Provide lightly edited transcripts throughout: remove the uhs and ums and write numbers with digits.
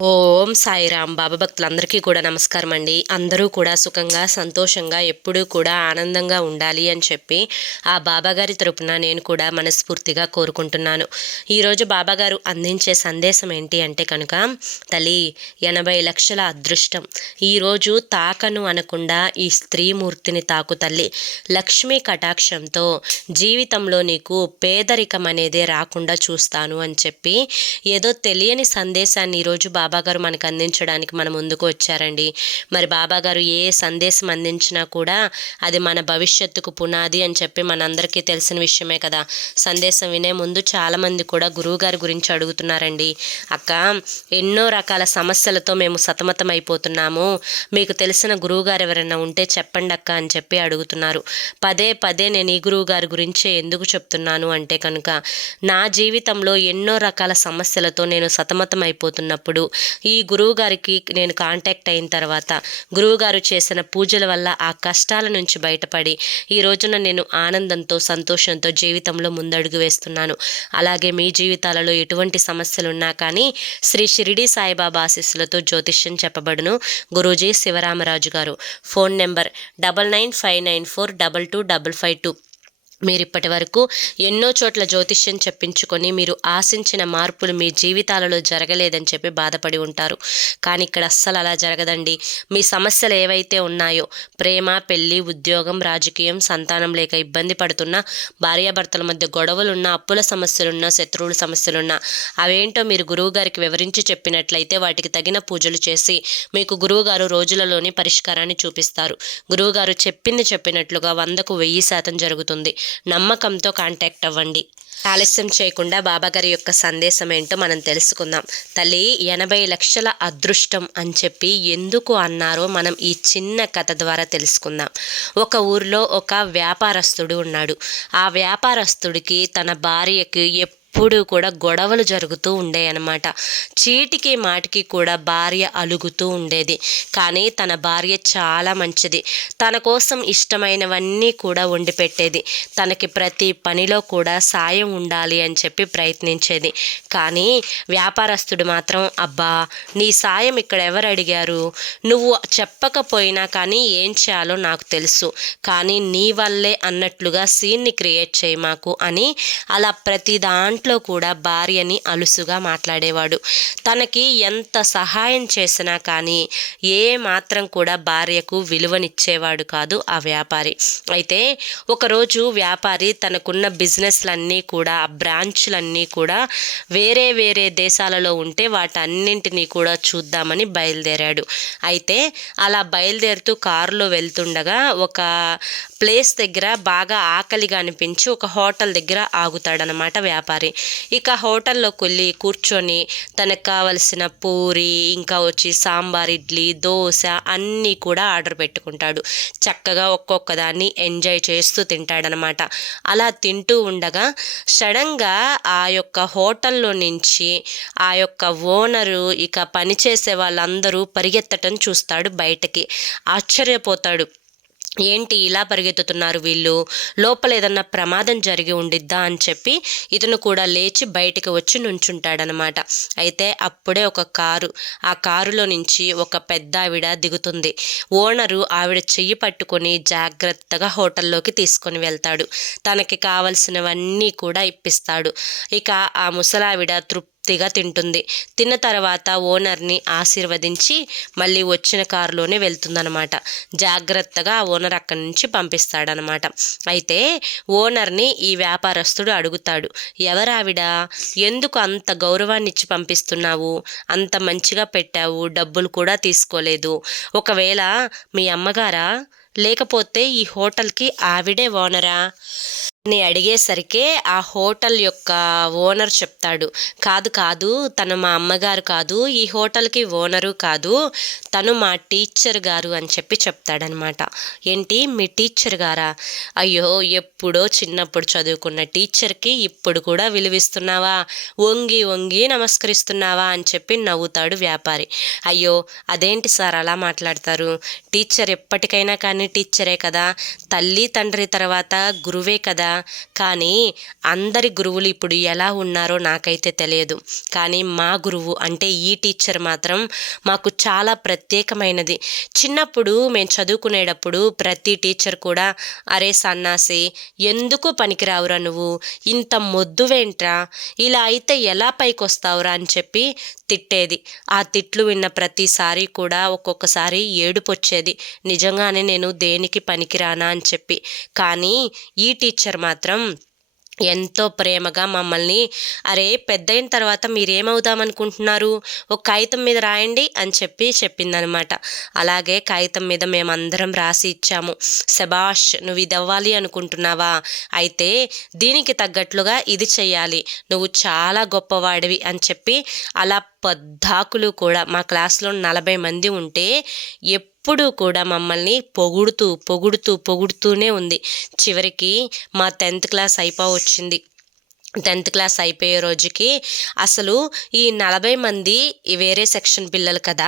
ఓం సాయిరామ్. బాబా భక్తులందరికీ కూడా నమస్కారం అండి. అందరూ కూడా సుఖంగా సంతోషంగా ఎప్పుడూ కూడా ఆనందంగా ఉండాలి అని చెప్పి ఆ బాబాగారి తరపున నేను కూడా మనస్ఫూర్తిగా కోరుకుంటున్నాను. ఈరోజు బాబాగారు అందించే సందేశం ఏంటి అంటే కనుక, తల్లి 80 లక్షల అదృష్టం ఈరోజు తాకను అనకుండా ఈ స్త్రీమూర్తిని తాకు తల్లి. లక్ష్మీ కటాక్షంతో జీవితంలో నీకు పేదరికం అనేదే రాకుండా చూస్తాను అని చెప్పి ఏదో తెలియని సందేశాన్ని ఈరోజు బాబాగారు మనకు అందించడానికి మన ముందుకు వచ్చారండి. మరి బాబాగారు ఏ సందేశం అందించినా కూడా అది మన భవిష్యత్తుకు పునాది అని చెప్పి మనందరికీ తెలిసిన విషయమే కదా. సందేశం వినే ముందు చాలామంది కూడా గురువుగారి గురించి అడుగుతున్నారండి. అక్క, ఎన్నో రకాల సమస్యలతో మేము సతమతం అయిపోతున్నాము, మీకు తెలిసిన గురువుగారు ఎవరైనా ఉంటే చెప్పండి అక్క అని చెప్పి అడుగుతున్నారు. పదే పదే నేను ఈ గురువుగారి గురించే ఎందుకు చెప్తున్నాను అంటే కనుక, నా జీవితంలో ఎన్నో రకాల సమస్యలతో నేను సతమతం అయిపోతున్నప్పుడు ఈ గురువుగారికి నేను కాంటాక్ట్ అయిన తర్వాత గురువుగారు చేసిన పూజల వల్ల ఆ కష్టాల నుంచి బయటపడి ఈ రోజున నేను ఆనందంతో సంతోషంతో జీవితంలో ముందడుగు వేస్తున్నాను. అలాగే మీ జీవితాలలో ఎటువంటి సమస్యలు ఉన్నా కానీ శ్రీ షిరిడి సాయిబాబా ఆశీస్సులతో జ్యోతిష్యం చెప్పబడును. గురూజీ శివరామరాజు గారు. Phone number 9959422552. మీరు ఇప్పటి వరకు ఎన్నో చోట్ల జ్యోతిష్యం చెప్పించుకొని మీరు ఆశించిన మార్పులు మీ జీవితాలలో జరగలేదని చెప్పి బాధపడి ఉంటారు. కానీ ఇక్కడ అస్సలు అలా జరగదండి. మీ సమస్యలు ఏవైతే ఉన్నాయో, ప్రేమ, పెళ్ళి, ఉద్యోగం, రాజకీయం, సంతానం లేక ఇబ్బంది పడుతున్న, భార్యాభర్తల మధ్య గొడవలున్నా, అప్పుల సమస్యలున్నా, శత్రువుల సమస్యలున్నా, అవేంటో మీరు గురువుగారికి వివరించి చెప్పినట్లయితే వాటికి తగిన పూజలు చేసి మీకు గురువుగారు రోజులలోని పరిష్కారాన్ని చూపిస్తారు. గురువుగారు చెప్పింది చెప్పినట్లుగా 100కు 1000% జరుగుతుంది. నమ్మకంతో కాంటాక్ట్ అవ్వండి. ఆలస్యం చేయకుండా బాబాగారి యొక్క సందేశం ఏంటో మనం తెలుసుకుందాం. తల్లి 80 లక్షల అదృష్టం అని చెప్పి ఎందుకు అన్నారో మనం ఈ చిన్న కథ ద్వారా తెలుసుకుందాం. ఒక ఊరిలో ఒక వ్యాపారస్తుడు ఉన్నాడు. ఆ వ్యాపారస్తుడికి తన భార్యకి ఎప్పుడు కూడా గొడవలు జరుగుతూ ఉండేవన్నమాట. చీటికి మాటికి కూడా భార్య అలుగుతూ ఉండేది. కానీ తన భార్య చాలా మంచిది. తన కోసం ఇష్టమైనవన్నీ కూడా వండి పెట్టేది. తనకి ప్రతి పనిలో కూడా సాయం ఉండాలి అని చెప్పి ప్రయత్నించేది. కానీ వ్యాపారస్తుడు మాత్రం, అబ్బా నీ సాయం ఇక్కడ ఎవరు అడిగారు, నువ్వు చెప్పకపోయినా కానీ ఏం చేయాలో నాకు తెలుసు, కానీ నీ వల్లే అన్నట్లుగా సీన్ని క్రియేట్ చేయి మాకు అని అలా ప్రతి దాంట్లో కూడా భార్యని అలుసుగా మాట్లాడేవాడు. తనకి ఎంత సహాయం చేసినా కానీ ఏ మాత్రం కూడా భార్యకు విలువనిచ్చేవాడు కాదు ఆ వ్యాపారి. అయితే ఒకరోజు వ్యాపారి తనకున్న బిజినెస్లన్నీ కూడా, ఆ బ్రాంచ్లన్నీ కూడా వేరే వేరే దేశాలలో ఉంటే వాటన్నింటినీ కూడా చూద్దామని బయలుదేరాడు. అయితే అలా బయలుదేరుతూ కారులో వెళ్తుండగా ఒక ప్లేస్ దగ్గర బాగా ఆకలిగా అనిపించి ఒక హోటల్ దగ్గర ఆగుతాడనమాట వ్యాపారి. ఇక హోటల్లోకి వెళ్ళి కూర్చొని తనకు కావలసిన పూరి, ఇంకా వచ్చి సాంబార్, ఇడ్లీ, దోశ అన్నీ కూడా ఆర్డర్ పెట్టుకుంటాడు. చక్కగా ఒక్కొక్క దాన్ని ఎంజాయ్ చేస్తూ తింటాడనమాట. అలా తింటూ ఉండగా సడన్గా ఆ యొక్క హోటల్లో నుంచి ఆ యొక్క ఓనరు, ఇక పనిచేసే వాళ్ళందరూ పరిగెత్తటం చూస్తాడు బయటకి. ఆశ్చర్యపోతాడు. ఏంటి ఇలా పరిగెత్తుతున్నారు వీళ్ళు, లోపల ఏదన్నా ప్రమాదం జరిగి ఉండిద్దా అని చెప్పి ఇతను కూడా లేచి బయటికి వచ్చి నుంచుంటాడనమాట. అయితే అప్పుడే ఒక కారు, ఆ కారులో నుంచి ఒక పెద్ద ఆవిడ దిగుతుంది. ఓనరు ఆవిడ చెయ్యి పట్టుకొని జాగ్రత్తగా హోటల్లోకి తీసుకొని వెళ్తాడు. తనకి కావలసినవన్నీ కూడా ఇప్పిస్తాడు. ఇక ఆ ముసలావిడ తృప్తిగా తింటుంది. తిన్న తర్వాత ఓనర్ని ఆశీర్వదించి మళ్ళీ వచ్చిన కారులోనే వెళ్తుందనమాట. జాగ్రత్తగా ఆ ఓనర్ అక్కడి నుంచి పంపిస్తాడనమాట. అయితే ఓనర్ని ఈ వ్యాపారస్తుడు అడుగుతాడు, ఎవరావిడ, ఎందుకు అంత గౌరవాన్ని ఇచ్చి పంపిస్తున్నావు, అంత మంచిగా పెట్టావు, డబ్బులు కూడా తీసుకోలేదు, ఒకవేళ మీ అమ్మగారా, లేకపోతే ఈ హోటల్కి ఆవిడే ఓనరా అని అడిగేసరికి ఆ హోటల్ యొక్క ఓనర్ చెప్తాడు, కాదు కాదు, తను మా అమ్మగారు కాదు, ఈ హోటల్కి ఓనరు కాదు, తను మా టీచర్ గారు అని చెప్పి చెప్తాడనమాట. ఏంటి మీ టీచర్ గారా, అయ్యో ఎప్పుడో చిన్నప్పుడు చదువుకున్న టీచర్కి ఇప్పుడు కూడా విలువిస్తున్నావా, వంగి వంగి నమస్కరిస్తున్నావా అని చెప్పి నవ్వుతాడు వ్యాపారి. అయ్యో అదేంటి సార్ అలా మాట్లాడతారు, టీచర్ ఎప్పటికైనా కానీ టీచరే కదా, తల్లి తండ్రి తర్వాత గురువే కదా, కానీ అందరి గురువులు ఇప్పుడు ఎలా ఉన్నారో నాకైతే తెలియదు. కానీ మా గురువు అంటే ఈ టీచర్ మాత్రం మాకు చాలా ప్రత్యేకమైనది. చిన్నప్పుడు మేము చదువుకునేటప్పుడు ప్రతి టీచర్ కూడా, అరే సన్నాసి, ఎందుకు పనికిరావురా నువ్వు, ఇంత మొద్దువేంట్రా, ఇలా అయితే ఎలా పైకి వస్తావురా అని చెప్పి తిట్టేది. ఆ తిట్లు విన్న ప్రతిసారి కూడా ఒక్కొక్కసారి ఏడుపొచ్చేది, నిజంగానే నేను దేనికి పనికిరానా అని చెప్పి. కానీ ఈ టీచర్ మాత్రం ఎంతో ప్రేమగా మమ్మల్ని, అరే పెద్దయిన తర్వాత మీరేమవుదామనుకుంటున్నారు, ఒక కాగితం మీద రాయండి అని చెప్పి చెప్పిందనమాట. అలాగే కాగితం మీద మేమందరం రాసి ఇచ్చాము. శబాష్, నువ్వు ఇది అవ్వాలి అనుకుంటున్నావా, అయితే దీనికి తగ్గట్లుగా ఇది చెయ్యాలి, నువ్వు చాలా గొప్పవాడివి అని చెప్పి అలా పద్దాకులు కూడా మా క్లాస్లో 40 మంది ఉంటే ఎప్పుడూ కూడా మమ్మల్ని పొగుడుతూనే ఉంది. చివరికి మా 10th క్లాస్ అయిపోవచ్చింది. 10th క్లాస్ అయిపోయే రోజుకి అసలు ఈ 40 మంది వేరే సెక్షన్ పిల్లలు కదా,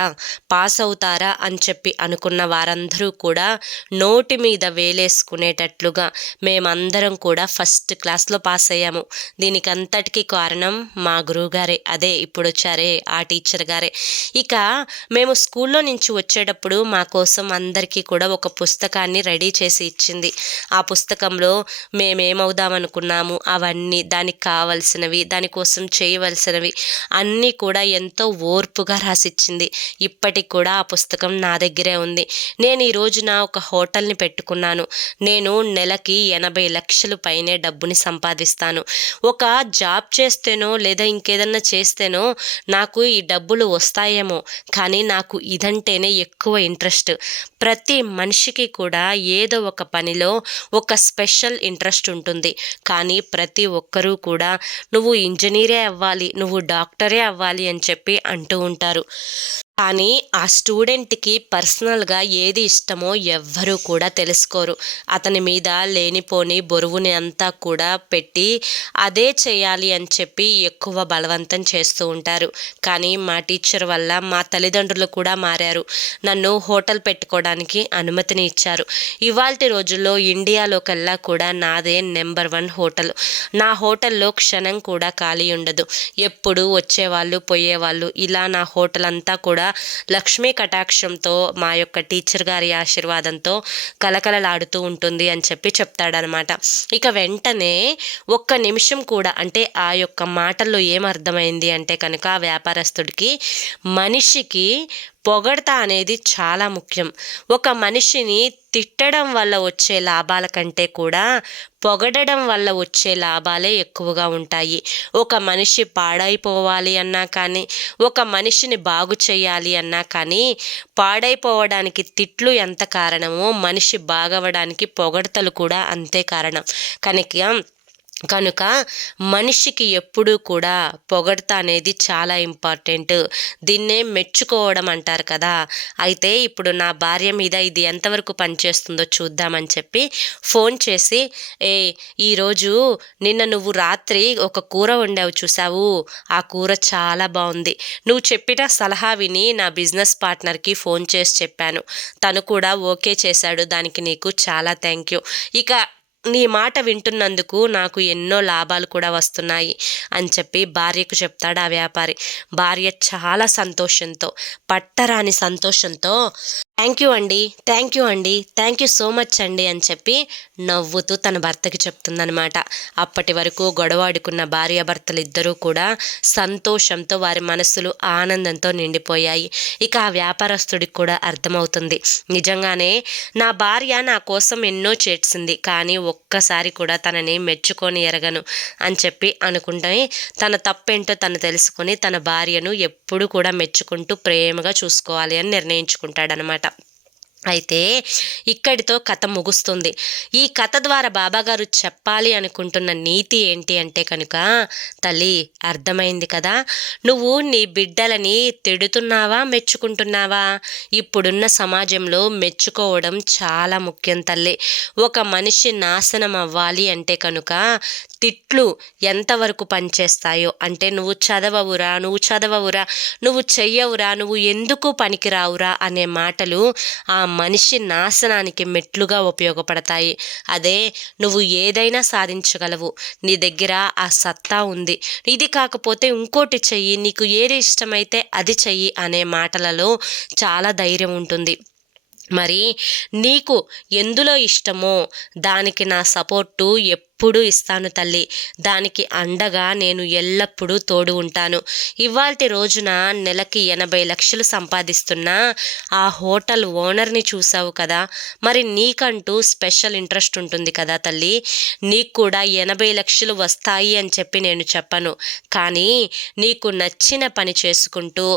పాస్ అవుతారా అని చెప్పి అనుకున్న వారందరూ కూడా నోటి మీద వేలేసుకునేటట్లుగా మేమందరం కూడా ఫస్ట్ క్లాస్లో పాస్ అయ్యాము. దీనికి అంతటికీ కారణం మా గురువుగారే, అదే ఇప్పుడు వచ్చారే ఆ టీచర్ గారే. ఇక మేము స్కూల్లో నుంచి వచ్చేటప్పుడు మా కోసం అందరికీ కూడా ఒక పుస్తకాన్ని రెడీ చేసి ఇచ్చింది. ఆ పుస్తకంలో మేమేమవుదామనుకున్నాము అవన్నీ, దానికి కావలసినవి, దానికోసం చేయవలసినవి అన్నీ కూడా ఎంతో ఓర్పుగా రాసిచ్చింది. ఇప్పటికి కూడా ఆ పుస్తకం నా దగ్గరే ఉంది. నేను ఈ రోజున ఒక హోటల్ని పెట్టుకున్నాను. నేను నెలకి 80 లక్షలు పైనే డబ్బుని సంపాదిస్తాను. ఒక జాబ్ చేస్తేనో లేదా ఇంకేదన్నా చేస్తేనో నాకు ఈ డబ్బులు వస్తాయేమో, కానీ నాకు ఇదంటేనే ఎక్కువ ఇంట్రెస్ట్. ప్రతి మనిషికి కూడా ఏదో ఒక పనిలో ఒక స్పెషల్ ఇంట్రెస్ట్ ఉంటుంది. కానీ ప్రతి ఒక్కరూ కూడా నువ్వు ఇంజనీరే అవ్వాలి, నువ్వు డాక్టరే అవ్వాలి అని చెప్పి అంటూ ఉంటారు. కానీ ఆ స్టూడెంట్కి పర్సనల్గా ఏది ఇష్టమో ఎవ్వరూ కూడా తెలుసుకోరు. అతని మీద లేనిపోని బరువుని అంతా కూడా పెట్టి అదే చేయాలి అని చెప్పి ఎక్కువ బలవంతం చేస్తూ ఉంటారు. కానీ మా టీచర్ వల్ల మా తల్లిదండ్రులు కూడా మారారు. నన్ను హోటల్ పెట్టుకోవడానికి అనుమతిని ఇచ్చారు. ఇవాల్టి రోజుల్లో ఇండియాలోకల్లా కూడా నాదే నెంబర్ 1 హోటల్. నా హోటల్లో క్షణం కూడా ఖాళీ ఉండదు. ఎప్పుడు వచ్చేవాళ్ళు పోయేవాళ్ళు, ఇలా నా హోటల్ అంతా కూడా లక్ష్మీ కటాక్షంతో మా యొక్క టీచర్ గారి ఆశీర్వాదంతో కలకలలాడుతూ ఉంటుంది అని చెప్పి చెప్తాడనమాట. ఇక వెంటనే ఒక్క నిమిషం కూడా, అంటే ఆ యొక్క మాటల్లో ఏమర్థమైంది అంటే కనుక ఆ వ్యాపారస్తుడికి, మనిషికి పొగడ్త అనేది చాలా ముఖ్యం. ఒక మనిషిని తిట్టడం వల్ల వచ్చే లాభాల కంటే కూడా పొగడడం వల్ల వచ్చే లాభాలే ఎక్కువగా ఉంటాయి. ఒక మనిషి పాడైపోవాలి అన్నా కానీ, ఒక మనిషిని బాగు చేయాలి అన్నా కానీ, పాడైపోవడానికి తిట్లు ఎంత కారణమో మనిషి బాగవడానికి పొగడ్తలు కూడా అంతే కారణం. కనుక మనిషికి ఎప్పుడూ కూడా పొగడ్త అనేది చాలా ఇంపార్టెంట్. దీన్నే మెచ్చుకోవడం అంటారు కదా. అయితే ఇప్పుడు నా భార్య మీద ఇది ఎంతవరకు పనిచేస్తుందో చూద్దామని చెప్పి ఫోన్ చేసి, ఈరోజు నిన్న నువ్వు రాత్రి ఒక కూర వండావు చూసావు, ఆ కూర చాలా బాగుంది. నువ్వు చెప్పిన సలహా విని నా బిజినెస్ పార్ట్నర్కి ఫోన్ చేసి చెప్పాను, తను కూడా ఓకే చేశాడు, దానికి నీకు చాలా థ్యాంక్ యూ. ఇక నీ మాట వింటున్నందుకు నాకు ఎన్నో లాభాలు కూడా వస్తున్నాయి అని చెప్పి భార్యకు చెప్తాడు ఆ వ్యాపారి. భార్య చాలా సంతోషంతో, పట్టరాని సంతోషంతో, థ్యాంక్ యూ అండి, థ్యాంక్ యూ సో మచ్ అండి అని చెప్పి నవ్వుతూ తన భర్తకి చెప్తుందనమాట. అప్పటి వరకు గొడవాడుకున్న భార్యాభర్తలు ఇద్దరూ కూడా సంతోషంతో, వారి మనసులు ఆనందంతో నిండిపోయాయి. ఇక ఆ వ్యాపారస్తుడికి కూడా అర్థమవుతుంది, నిజంగానే నా భార్య నా కోసం ఎన్నో చేసింది, కానీ ఒక్కసారి కూడా తనని మెచ్చుకొని ఎరగను అని చెప్పి అనుకుంటే, తన తప్పేంటో తను తెలుసుకొని తన భార్యను ఎప్పుడు కూడా మెచ్చుకుంటూ ప్రేమగా చూసుకోవాలి అని నిర్ణయించుకుంటాడనమాట. అయితే ఇక్కడితో కథ ముగుస్తుంది. ఈ కథ ద్వారా బాబాగారు చెప్పాలి అనుకుంటున్న నీతి ఏంటి అంటే కనుక, తల్లి అర్థమైంది కదా, నువ్వు నీ బిడ్డలని తిడుతున్నావా మెచ్చుకుంటున్నావా? ఇప్పుడున్న సమాజంలో మెచ్చుకోవడం చాలా ముఖ్యం తల్లి. ఒక మనిషి నాశనం అవ్వాలి అంటే కనుక తిట్లు ఎంతవరకు పనిచేస్తాయో, అంటే నువ్వు చదవవురా, నువ్వు చెయ్యవురా, నువ్వు ఎందుకు పనికిరావురా అనే మాటలు ఆ మనిషి నాశనానికి మెట్లుగా ఉపయోగపడతాయి. అదే నువ్వు ఏదైనా సాధించగలవు, నీ దగ్గర ఆ సత్తా ఉంది, ఇది కాకపోతే ఇంకోటి చెయ్యి, నీకు ఏది ఇష్టమైతే అది చెయ్యి అనే మాటలలో చాలా ధైర్యం ఉంటుంది. మరి నీకు ఎందులో ఇష్టమో దానికి నా సపోర్టు ఎప్పుడూ ఇస్తాను తల్లి. దానికి అండగా నేను ఎల్లప్పుడూ తోడు ఉంటాను. ఇవాల్టి రోజున నెలకి 80 లక్షలు సంపాదిస్తున్నా ఆ హోటల్ ఓనర్ని చూసావు కదా, మరి నీకంటూ స్పెషల్ ఇంట్రెస్ట్ ఉంటుంది కదా తల్లి. నీకు కూడా 80 లక్షలు వస్తాయి అని చెప్పి నేను చెప్పను, కానీ నీకు నచ్చిన పని చేసుకుంటూ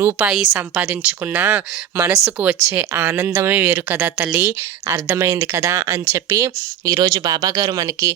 రూపాయి సంపాదించుకున్నా మనసుకు వచ్చే ఆనందమే వేరు కదా తల్లి. అర్థమైంది కదా అని చెప్పి ఈరోజు బాబాగారు మనకి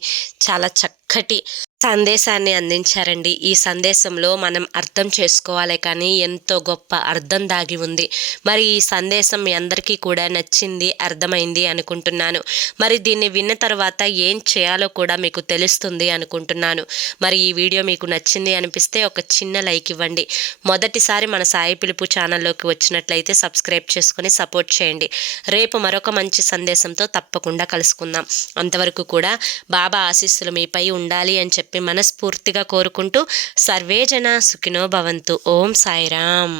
చాలా చక్కటి సందేశాన్ని అందించారండి. ఈ సందేశంలో మనం అర్థం చేసుకోవాలి, కానీ ఎంతో గొప్ప అర్థం దాగి ఉంది. మరి ఈ సందేశం మీ అందరికీ కూడా నచ్చింది, అర్థమైంది అనుకుంటున్నాను. మరి దీన్ని విన్న తర్వాత ఏం చేయాలో కూడా మీకు తెలుస్తుంది అనుకుంటున్నాను. మరి ఈ వీడియో మీకు నచ్చింది అనిపిస్తే ఒక చిన్న లైక్ ఇవ్వండి. మొదటిసారి మన సాయి పిలుపు ఛానల్లోకి వచ్చినట్లయితే సబ్స్క్రైబ్ చేసుకొని సపోర్ట్ చేయండి. రేపు మరొక మంచి సందేశంతో తప్పకుండా కలుసుకుందాం. అంతవరకు కూడా బాబా ఆశీస్సులు మీపై ఉండాలి అని చెప్పి మనస్ఫూర్తిగా కోరుకుంటూ సర్వేజన సుఖినో భవంతు. ఓం సాయిరామ్.